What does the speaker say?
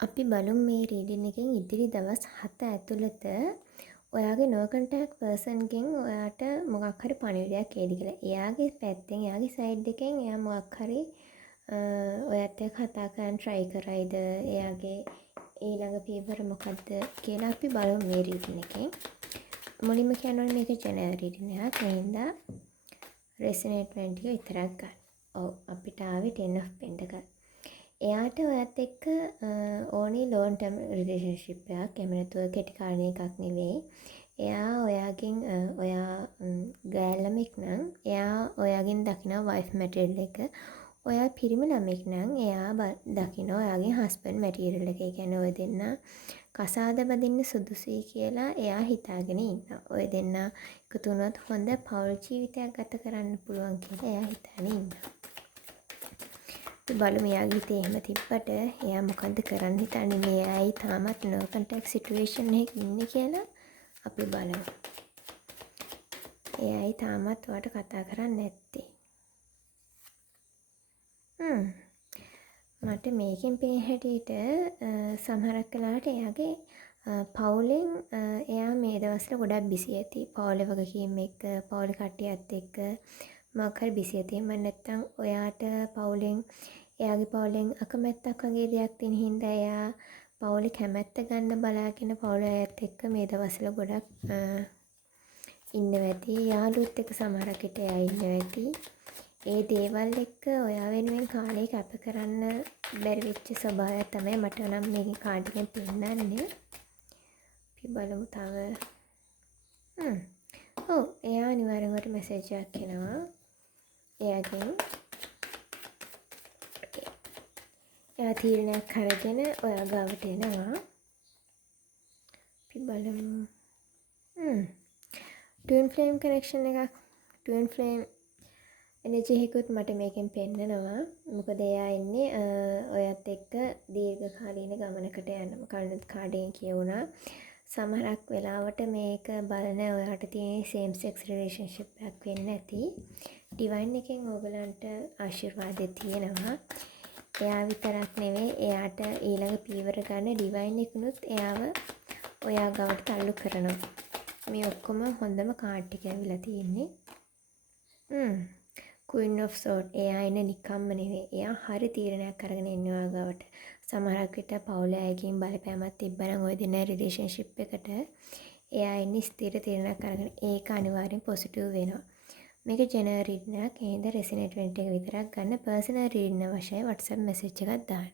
අපි බලමු මේ රීඩින් එකෙන් ඉදිරි දවස් 7 ඇතුළත ඔයාගේ no contact person ගෙන් ඔයාට මොකක් හරි පණිවිඩයක් එයිද කියලා. එයාගේ පැත්තෙන් එයාගේ සයිඩ් එකෙන් එයා මොකක් හරි ඔයත් එක්ක කතා කරන්න try කරයිද? එයාගේ ඊළඟ පියවර මොකද්ද කියලා අපි බලමු මේ රීඩින් එකෙන්. මුලින්ම කියනවා මේක ජෙනරල් රීඩින් එකක්. ඒ හින්දා resonate වෙන්න ටික විතරක් ගන්න. ඔව් අපිට ආවේ 10 of Pentacles. එයාට ඔයත් එක්ක ඕනි ලෝන් ටර්ම් රිලේෂන්ෂිප් එකක්. එහෙම නැතුව කෙටි කාලීන එකක් නෙවෙයි. එයා ඔයාගෙන් ඔයා ගෑල් ළමෙක් නම් එයා ඔයාගෙන් දකිනවා වයිෆ් මැටීරියල් එක. ඔයා පිරිමි ළමෙක් නම් එයා දකිනවා ඔයාගේ හස්බන්ඩ් මැටීරියල් එක. ඒ කියන්නේ ඔය දෙන්න කසාද බඳින්න සුදුසුයි කියලා එයා හිතාගෙන ඉන්නවා. ඔය දෙන්න එකතු වුණොත් හොඳ පෞල් ජීවිතයක් ගත කරන්න පුළුවන් කියලා එයා හිතාගෙන ඉන්නවා. බලමු එයාගේ හිතේ එහෙම තිබ්බට එයා මොකද්ද කරන්න හිතන්නේ මේ ඇයි තාමත් no contact situation එකක ඉන්නේ කියලා අපි බලමු. එයායි තාමත් ඔයාට කතා කරන්නේ නැත්තේ. මට මේකෙන් පේන හැටියට සමහරක් වෙලාවට එයාගේ පවුලෙන් එයා මේ දවස්වල ගොඩක් බිසි ඇති. පවුලේ වගකීම් එක්ක, පවුලේ කට්ටියත් එක්ක මොකක් හරි බිසි ඇති. එහෙම නැත්නම් ඔයාට පවුලෙන් එයාගේ පවුලෙන් අකමැත්තක් වගේ දෙයක් තියෙන හින්දා එයා පවුලේ කැමැත්ත ගන්න බලාගෙන පවුලේ අයත් එක්ක මේ දවස්වල ගොඩක් ඉන්නවා ඇති. යාළුවොත් එක්ක සමහරක් විට එයා ඉන්නවා ඇති. ඒ දේවල් එක්ක ඔයා වෙනුවෙන් කාලය කැප කරන්න බැරි වෙච්ච ස්වභාවයක් තමයි මට නම් මේ කාඩ් එකෙන් පෙන්නන්නේ. අපි බලමු තව. ඔව් එයා අනිවාර්යෙන්ම මැසේජ් එකක් එනවා. එයාගෙන් එයා තීරණයක් අරගෙන ඔයා ගාවට එනවා. අපි බලමු. ට්වින් ෆ්ලේම් කනෙක්ෂන් එකක්. ට්වින් ෆ්ලේම් එනර්ජි එකකුත් මට මේකෙන් පෙන්නනවා. මොකද එයා ඉන්නේ ඔයත් එක්ක දීර්ඝකාලීන ගමනකට යන්න. කලින් කාඩෙන් කියවුණා. සමහරක් වෙලාවට මේක බලන ඔයාට තියෙන same sex relationship එකක් වෙන්න ඇති. ඩිවයින් එකෙන් ඕගලන්ට ආශිර්වාදය තියෙනවා. එයා විතරක් නෙවෙයි එයාට ඊළඟ පීවර ගන්න ඩිවයින් එකනුත් එයාව ඔයා ගාවට තල්ලු කරනවා. මේ ඔක්කොම හොඳම කාඩ් ටික ඇවිල්ලා තියෙන්නේ. Queen of Swords එයා ඉන්නේ නිකම්ම නෙවෙයි. එයා හරි තීරණයක් අරගෙන ඉන්නේ ඔයා ගාවට. සමහරක් විට පවුලේ අයකින් බලපෑමක් තිබ්බනම් ඔය දෙන රිලේෂන්ෂිප් එකට එයා ඉන්නේ ස්ථිර තීරණයක් අරගෙන ඒක අනිවාර්යෙන් පොසිටිව් වෙනවා. මේක ජෙනරල් රීඩින් එකක්. ඒ හින්දා රෙසිනේට් වෙන්න එක විතරක් ගන්න. පර්සනල් රීඩින් අවශ්‍යයි WhatsApp මැසේජ් එකක් දාන්න.